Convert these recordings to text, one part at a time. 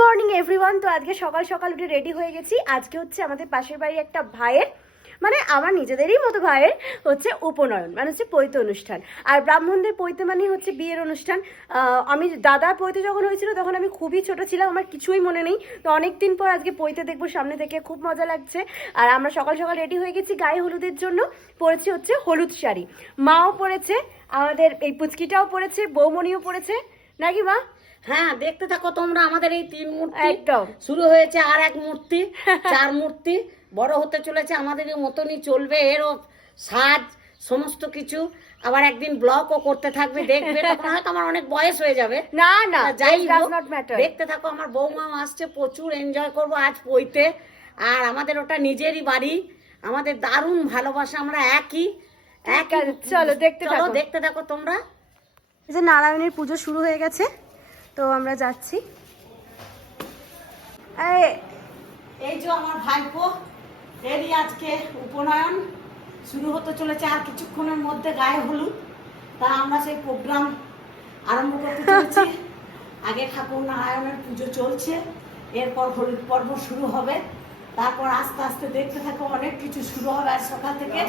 Morning everyone. তো আজকে সকাল সকাল উঠে রেডি হয়ে গেছি। আজকে হচ্ছে আমাদের পাশের বাড়ি একটা ভাইয়ের মানে আমার নিজেদেরই মতো ভাইয়ের হচ্ছে উপনয়ন মানে হচ্ছে পৈতে অনুষ্ঠান। আর ব্রাহ্মণদের পৈতে মানে হচ্ছে বিয়ের অনুষ্ঠান। আমি দাদার পৈতে যখন হয়েছিল তখন আমি খুবই ছোট ছিলাম, আমার কিছুই মনে নেই। তো অনেক দিন পর আজকে পৈতে দেখব সামনে থেকে, খুব মজা লাগছে। আর আমরা সকাল সকাল রেডি হয়ে গেছি গায়ে হলুদের জন্য। পরেছি হচ্ছে হলুদ শাড়ি। মাও পরেছে, আমাদের এই পুচকিটাও পরেছে, বৌমণিও পরেছে। নাকি মা? হ্যাঁ দেখতে থাকো তোমরা আমাদের এই তিন মূর্তি একদম। শুরু হয়েছে আর এক মূর্তি চার মূর্তি বড় হতে চলেছে আমাদের এই মতনই চলবে এরও সাজ সমস্ত কিছু। আবার একদিন ব্লগও করতে থাকবে দেখবে তখন হয়তো আমার অনেক বয়স হয়ে যাবে। না না যাই ডাজ হোক, নট ম্যাটার দেখতে থাকো আমার বৌমাও আসছে প্রচুর এনজয় করব আজ পইতে আর আমাদের ওটা নিজেরই বাড়ি আমাদের দারুণ ভালোবাসা আমরা একই এক চলো, দেখতে চলো থাকো। দেখতে থাকো তোমরা। যে নারায়ণের পুজো শুরু হয়ে গেছে। তো আমরা যাচ্ছি। এই, এই যে আমার ভাইপো এরই আজকে উপনয়ন। শুরু হতে চলেছে আর কিছুক্ষণের মধ্যে গায়ে হলুদ। তা আমরা সেই প্রোগ্রাম আরম্ভ করতে চলেছি। আগে ঠাকুর নারায়ণের পুজো চলছে এরপর হলুদ পর্ব শুরু হবে। তারপর আস্তে আস্তে দেখতে থাকো অনেক কিছু শুরু হবে আর সকাল থেকে।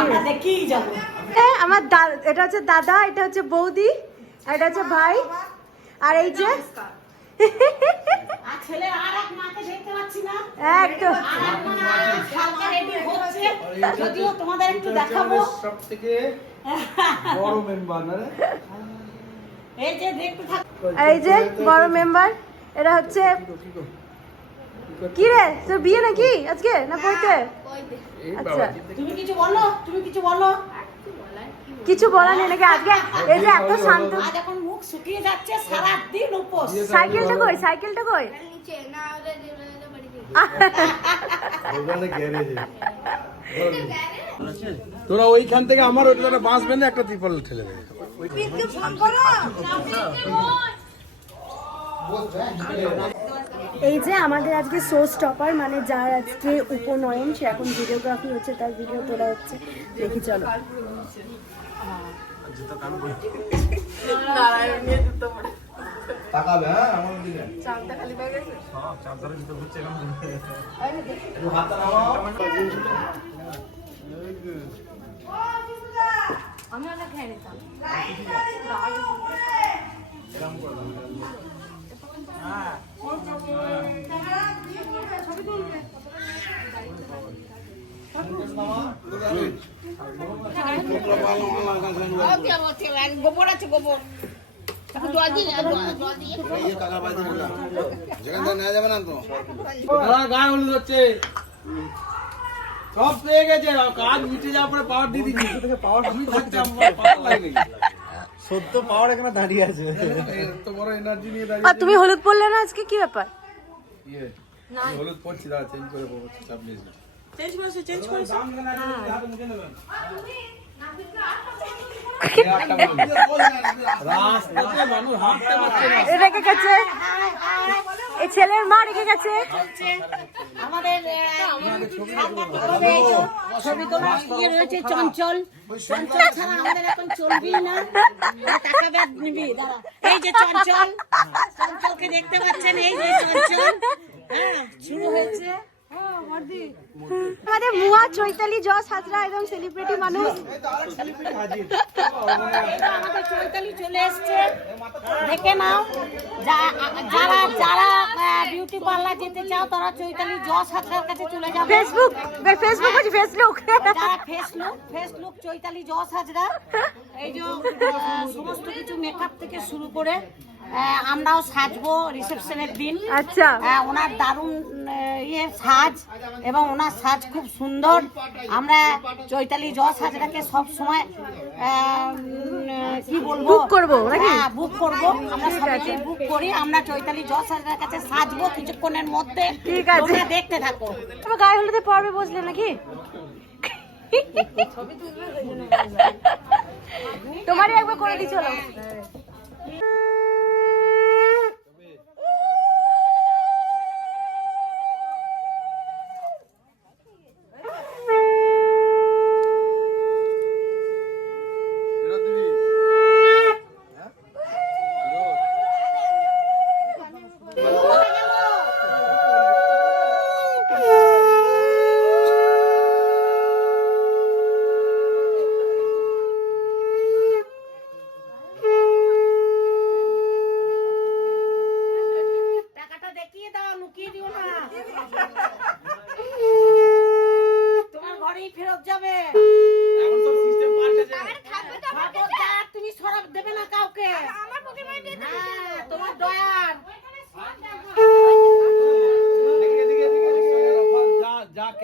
আমরা দেখেই যাব। এই, আমার এটা হচ্ছে দাদা এটা হচ্ছে বৌদি এটা হচ্ছে ভাই। আর এই যে? এই যে এই বড় মেম্বার এটা হচ্ছে কি রে? তোর বিয়ে নাকি আজকে না পড়তে আচ্ছা। তুমি কিছু বলো তুমি কিছু বলো। কিছু বলার নেই নাকি? আজকে এই যে এত শান্ত আজ এখন মুখ শুকিয়ে যাচ্ছে সারা দিন উপোস সাইকেলটা কই? সাইকেলটা কই? ওখানে গ্যারেজে। তোরা ওইখান থেকে আমার ওইটা একটা বাঁশ বেঁধে একটা ত্রিপল ঠেলে দেবে। এই যে আমাদের আজকে শো স্টপার মানে যার আজকে উপনয়ন সে এখন ভিডিওগ্রাফি হচ্ছে তার ভিডিও তোলা হচ্ছে। দেখি চলো। তাকাবে হ্যাঁ আমার দিকে। চামটা খালি পাই গেছে? হ্যাঁ চামটা তো হচ্ছে কেমন একটু হাতটা নামাও। গোবর আছে গোবর জল দিন দাদা গায়ে হলুদ হচ্ছে। সব পেয়ে গেছে কাজ মিটে যাওয়ার পরে পাওয়ার দিয়ে দিচ্ছি। পাওয়ার আমি থাকছি পাওয়ার লাগে সত্য পাওয়ার এখানে দাঁড়িয়ে আছে। এত বড় এনার্জি নিয়ে আর তুমি হলুদ পরলে না আজকে? কি ব্যাপার? ইয়ে হলুদ দাঁড়া চেঞ্জ করে চাপ নিস পারছে না এ এই ছেলের মা রেখে গেছে। ইয়ে চঞ্চল। এই যে চঞ্চল। চঞ্চলকে দেখতে পাচ্ছেন, এই যে চঞ্চল। হ্যাঁ শুরু হয়েছে। আমাদের মুয়া চৈতালি জস হাজরা একদম সেলিব্রিটি মানুষ। আমাদের চৈতালি চলে এসছে। দেখে নাও যারা যারা বিউটি পার্লার যেতে চাও তারা চৈতালি জস হাজার কাছে চলে যাবে। ফেসবুক ফেসবুক হচ্ছে ফেসবুক যারা ফেস লুক চৈতালি জস হাজরা এই যে সমস্ত কিছু মেকআপ থেকে শুরু করে আমরাও সাজবো রিসেপশনের দিন। আচ্ছা। হ্যাঁ, ওনার দারুণ ইয়ে সাজ এবং ওনার সাজ খুব সুন্দর। আমরা চৈতালি জ হাজরাকে সব সময় কি বলব? Book করব, নাকি? হ্যাঁ বুক করব। আমরা সবাইকে বুক করি। আমরা চৈতালি জস হাজরার কাছে সাজবো কিছুক্ষণের মধ্যে। ঠিক আছে। তোমরা দেখতে থাকো। তোমার গায়ে হলুদে পর্বে বসলে নাকি? তোমারই একবার করে দিই চলো।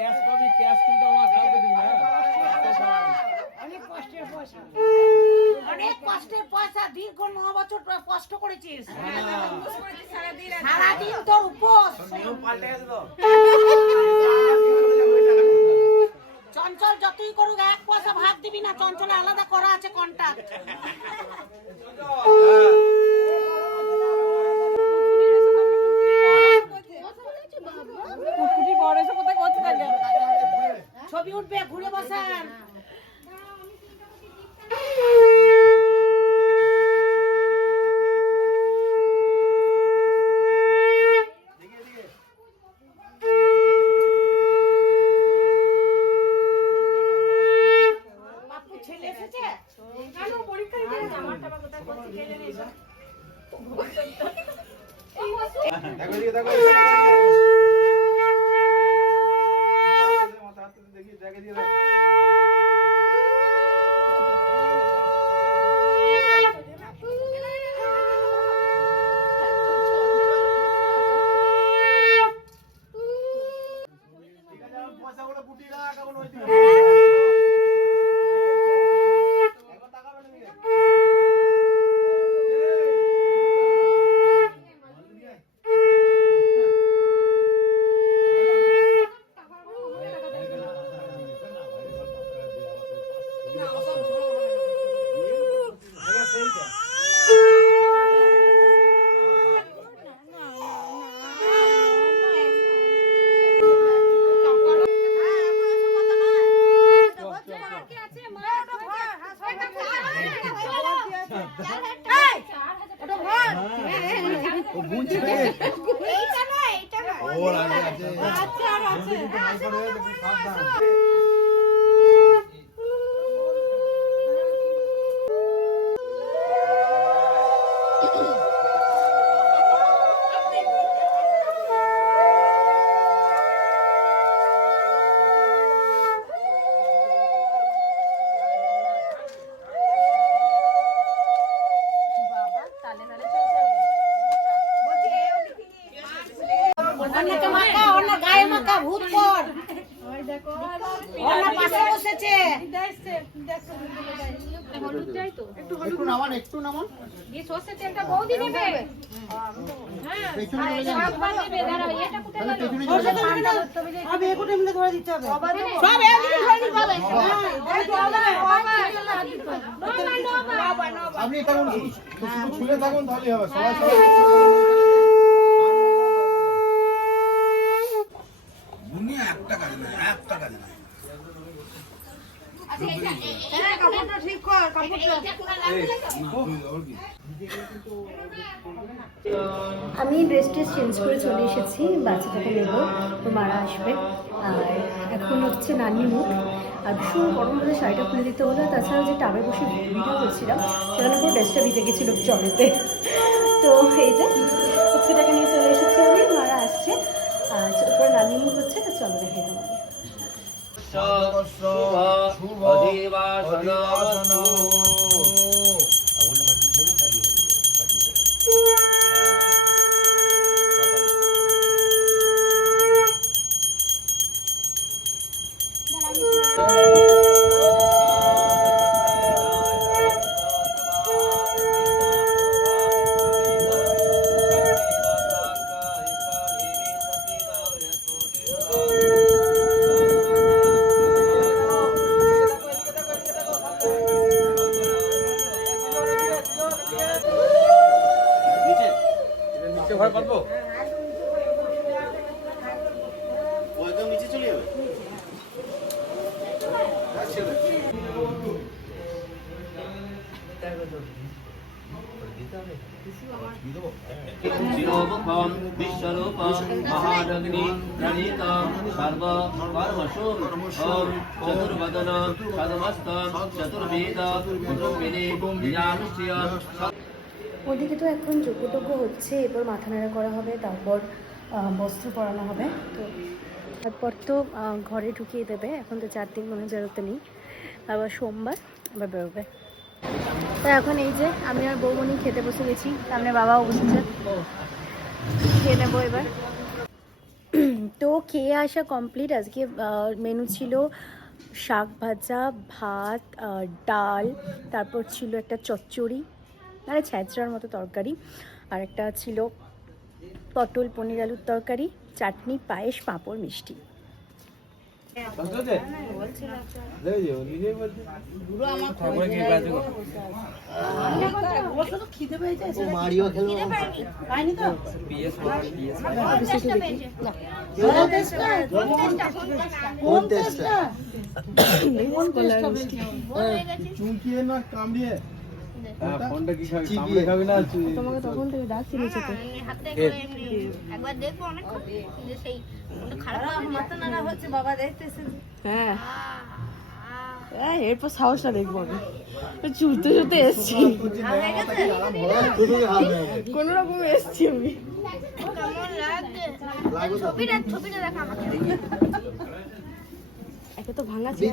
ক্যাশ পাবি ক্যাশ কিন্তু আমার কাউকে দিবি না। অনেক কষ্টের পয়সা। অনেক কষ্টের পয়সা দীর্ঘ ন বছর তোরা কষ্ট করেছিস। সারাদিন তোর উপোস। তো চঞ্চল যতই করুক এক পয়সা ভাগ দিবি না। চঞ্চলে আলাদা করা আছে কন্টাক্ট ছবি উঠবে ঘুরে বসান বাপু ছেলে এসেছে দেখো দেখো সাবধান তাহলে। সব এমনি ধরে দিতে হবে আপনি ছুলে থাকুন তাহলেই হবে সবাই সবাই দুনিয়া একটা কাজ না একটা কাজ না আমি ড্রেস ট্রেস চেঞ্জ করে চলে এসেছি বাচ্চাটাকে নেব, তো মারা আসবে। আর এখন হচ্ছে নানি মুখ। আর ভীষণ গরম হলে শাড়িটা খুলে দিতে হলো তাছাড়া যে টাবে বসে ভিডিও করছিলাম, সেখানে পুরো ড্রেসটা ভিজে গেছিল জলেতে। তো এই যে কুর্তিটাকে নিয়ে চলে এসেছি আমি, মারা আসছে। আর উপরে নানি মুখ হচ্ছে, তো চলো দেখাই তোমাকে নিচে ভয় পাবো একদম নিচে চলে যাবে? শিরোপম বিশ্বরূপম মহাডগ্নি প্রণীতম সর্ব কর্মসু ওম চতুর্বদন সদমস্ত চতুর্বেদ কুটুম্বিনী নিরানুষ্ঠিয় ওদিকে তো এখন যোগ্যটজ্ঞ হচ্ছে, এরপর মাথা নাড়া করা হবে, তারপর বস্ত্র পরানো হবে। তো তারপর তো ঘরে ঢুকিয়ে দেবে, এখন তো চার দিন মনে বেরোতে নেই। আবার সোমবার, আবার বেরোবে। তো এখন এই যে, আমি আর বউ বৌমনি খেতে বসে গেছি, সামনে বাবাও বসেছে। খেয়ে নেব এবার। তো খেয়ে আসা কমপ্লিট আজকে মেনু ছিল শাক ভাজা, ভাত ডাল, তারপর ছিল একটা চচ্চড়ি। মানে ছ্যাঁচড়ার মতো তরকারি আর একটা ছিল পটল পনির আলুর তরকারি চাটনি পায়েস পাঁপড় মিষ্টি না কামড়িয়ে ফোনটা কি খাবি? কামড়ে খাবি না? তোমাকে তখন থেকে ডাকছি নিচে তো একবার দেখব অনেক কিন্তু সেই ওটা খারাপ মাথা নাড়া হচ্ছে বাবা দেখতেছে। হ্যাঁ। হ্যাঁ এরপর সাহসটা দেখব আমি। চুলতে চুলতে এসছি। কোনো রকমে এসছি আমি। কেমন লাগছে? ছবিটা ছবিটা দেখা আমাকে। একে তো ভাঙা ছিল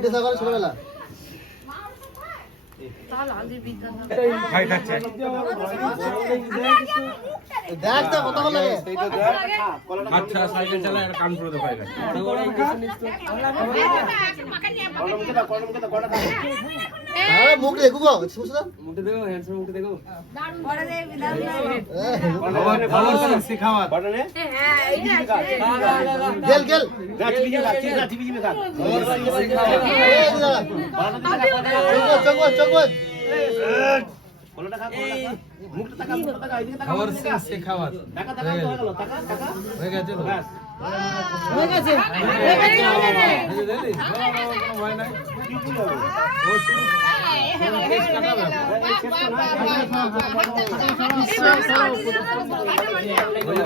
দেখ তো কত লাগে আচ্ছা সাইকেল চালা একটা কান পুরো দেখাই মুখ দেখু গো সুসদা মুখে দেখো হ্যান্ডসাম মুখে দেখো খবর শেখাওয়া গেল গেল চকবত চকবত খবর সিং শেখাওয়া হয়ে গেছে তো হয়ে গেছে দেখলি হয়ে নাই হয়ে জন্য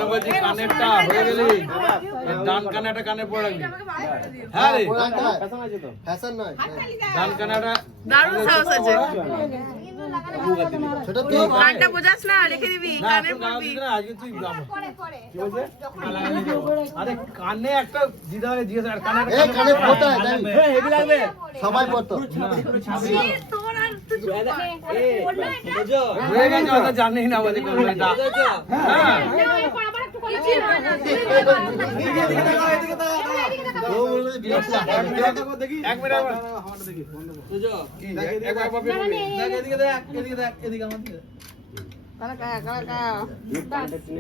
বলছি কানেরটা হয়ে গেলি এই ডান কানেটা কানে পড়ে রাখবি হ্যাঁ রে ফ্যাশন নয় ডান কানেটা দারুণ সাহস আছে বোঝাস না রেখে দিবি আজকে তুই আরে কানে একটা দিদা হয়ে জিজ্ঞেস আর কানে এই কানে ফোটা হেভি লাগবে সবাই পড়তো হয়ে। জানি না কোন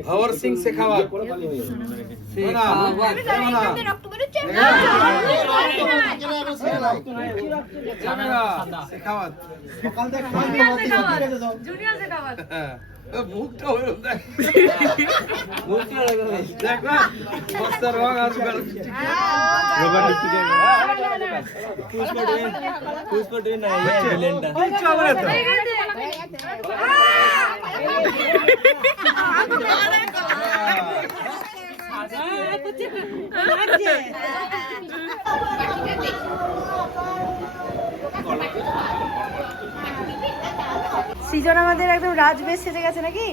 খবর। সিং শেখাওয়াত সকাল থেকে জুনিয়র শেখাওয়াত হ্যাঁ। মুখটা হলো দেখ মুখটা দেখ না বস্তা রং আর robot lipstick Pushpa twin Pushpa twin না এই ভিলেনটা কিচ্ছু হবে না তো সৃজন আমাদের একদম রাজবেশ সেজে গেছে নাকি?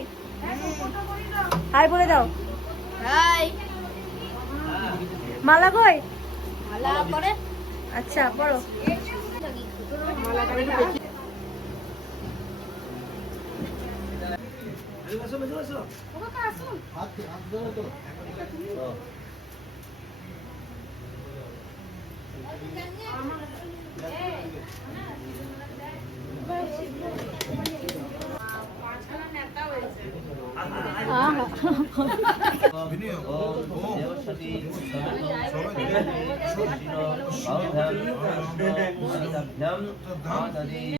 হাই বলে দাও। হাই। মালা কই? ভালো করে আচ্ছা পড়ো দেবসতী